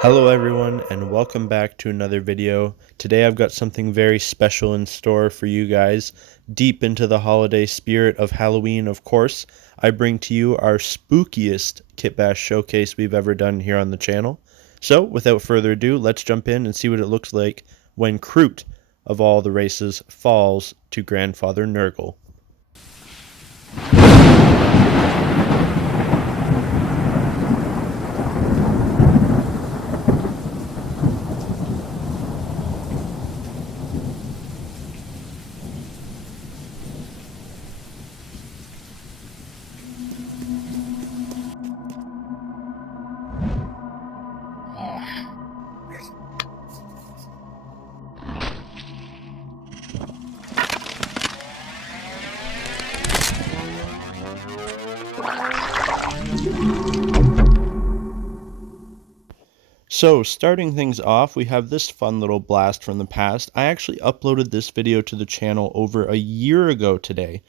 Hello everyone and welcome back to another video. Today I've got something very special in store for you guys. Deep into the holiday spirit of Halloween, of course, I bring to you our spookiest Kitbash showcase we've ever done here on the channel. So without further ado, let's jump in and see what it looks like when Kroot, of all the races, falls to Grandfather Nurgle. So, starting things off, we have this fun little blast from the past. I actually uploaded this video to the channel over a year ago today,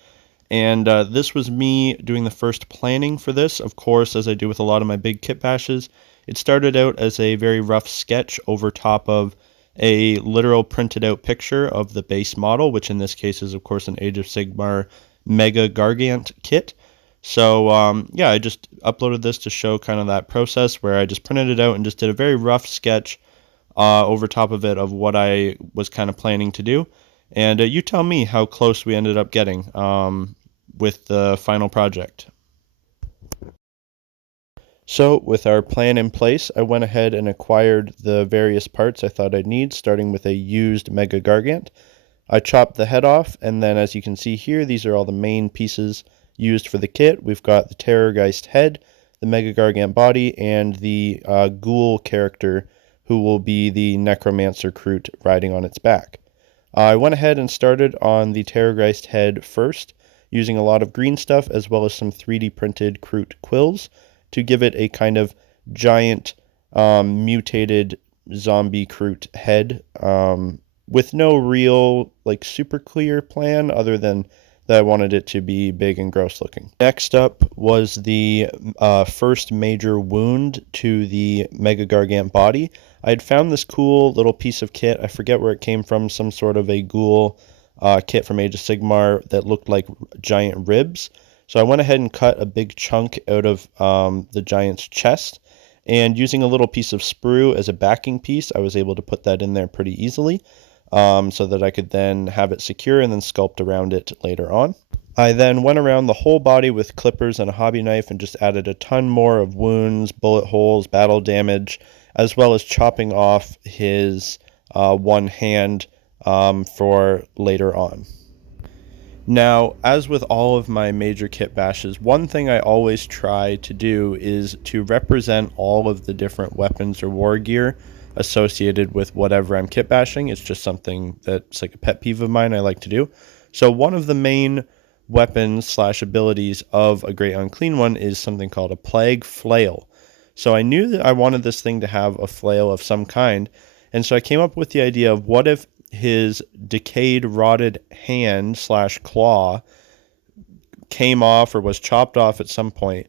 and this was me doing the first planning for this, of course, as I do with a lot of my big kit bashes. It started out as a very rough sketch over top of a literal printed out picture of the base model, which in this case is, of course, an Age of Sigmar Mega Gargant kit. So yeah, I just uploaded this to show kind of that process where I just printed it out and just did a very rough sketch over top of it of what I was kind of planning to do. And you tell me how close we ended up getting with the final project. So with our plan in place, I went ahead and acquired the various parts I thought I'd need, starting with a used Mega Gargant. I chopped the head off, and then as you can see here, these are all the main pieces used for the kit. We've got the Terrorgeist head, the Mega Gargant body, and the ghoul character who will be the Necromancer Kroot riding on its back. I went ahead and started on the Terrorgeist head first, using a lot of green stuff as well as some 3D printed Kroot quills to give it a kind of giant mutated zombie Kroot head with no real like super clear plan other than that I wanted it to be big and gross looking. Next up was the first major wound to the Mega Gargant body. I had found this cool little piece of kit. I forget where it came from, some sort of a ghoul kit from Age of Sigmar that looked like giant ribs. So I went ahead and cut a big chunk out of the giant's chest, and using a little piece of sprue as a backing piece, I was able to put that in there pretty easily. So that I could then have it secure and then sculpt around it later on. I then went around the whole body with clippers and a hobby knife and just added a ton more of wounds, bullet holes, battle damage, as well as chopping off his one hand for later on. Now, as with all of my major kit bashes, one thing I always try to do is to represent all of the different weapons or war gear associated with whatever I'm kit bashing. It's just something that's like a pet peeve of mine I like to do. So one of the main weapons slash abilities of a Great Unclean one is something called a Plague Flail. So I knew that I wanted this thing to have a flail of some kind, and so I came up with the idea of what if his decayed, rotted hand slash claw came off or was chopped off at some point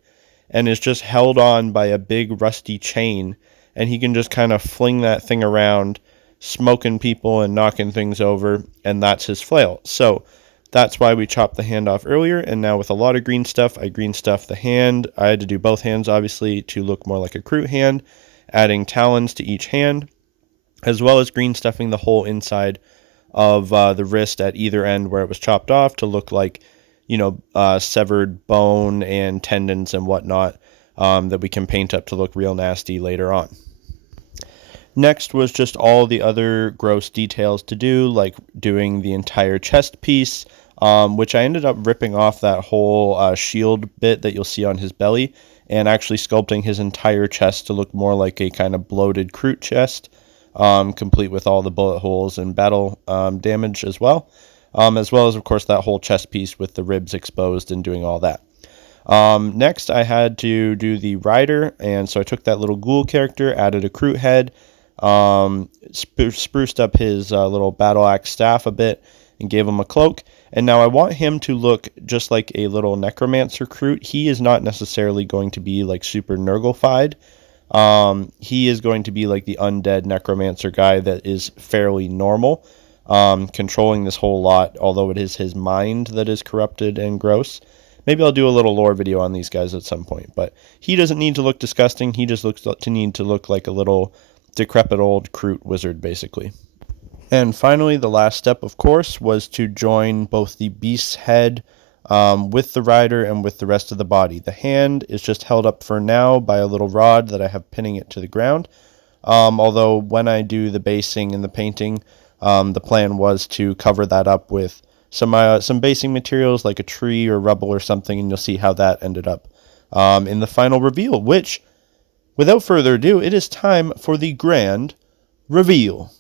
and is just held on by a big rusty chain, and he can just kind of fling that thing around, smoking people and knocking things over, and that's his flail. So that's why we chopped the hand off earlier, and now with a lot of green stuff, I green stuffed the hand. I had to do both hands, obviously, to look more like a Kroot hand, adding talons to each hand, as well as green stuffing the whole inside of the wrist at either end where it was chopped off to look like, you know, severed bone and tendons and whatnot that we can paint up to look real nasty later on. Next was just all the other gross details to do, like doing the entire chest piece, which I ended up ripping off that whole shield bit that you'll see on his belly and actually sculpting his entire chest to look more like a kind of bloated Kroot chest. Complete with all the bullet holes and battle damage as well as, of course, that whole chest piece with the ribs exposed and doing all that. Next, I had to do the rider, and so I took that little ghoul character, added a Kroot head, spruced up his little battle axe staff a bit, and gave him a cloak. And now I want him to look just like a little necromancer Kroot. He is not necessarily going to be like super Nurgle-fied. He is going to be like the undead necromancer guy that is fairly normal, controlling this whole lot, although it is his mind that is corrupted and gross. Maybe I'll do a little lore video on these guys at some point, but he doesn't need to look disgusting. He just looks to need to look like a little decrepit old Kroot wizard, basically. And finally, the last step, of course, was to join both the beast's head with the rider and with the rest of the body. The hand is just held up for now by a little rod that I have pinning it to the ground. Although when I do the basing and the painting, the plan was to cover that up with some basing materials like a tree or rubble or something, and you'll see how that ended up in the final reveal, which, without further ado, it is time for the grand reveal.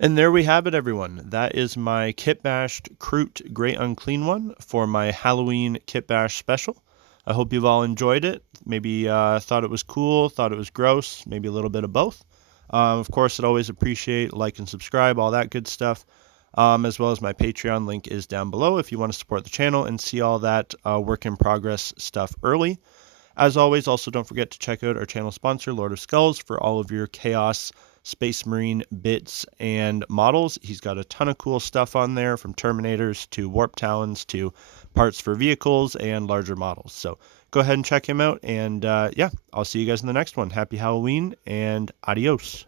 And there we have it, everyone. That is my Kitbashed Kroot Great Unclean one for my Halloween Kitbash special. I hope you've all enjoyed it. Maybe thought it was cool, thought it was gross, maybe a little bit of both. Of course, I'd always appreciate like and subscribe, all that good stuff. As well as my Patreon link is down below if you want to support the channel and see all that work in progress stuff early. As always, also don't forget to check out our channel sponsor, Lord of Skulls, for all of your Chaos Space Marine bits and models. He's got a ton of cool stuff on there, from Terminators to Warp Talons to parts for vehicles and larger models. So go ahead and check him out. And yeah, I'll see you guys in the next one. Happy Halloween and adios.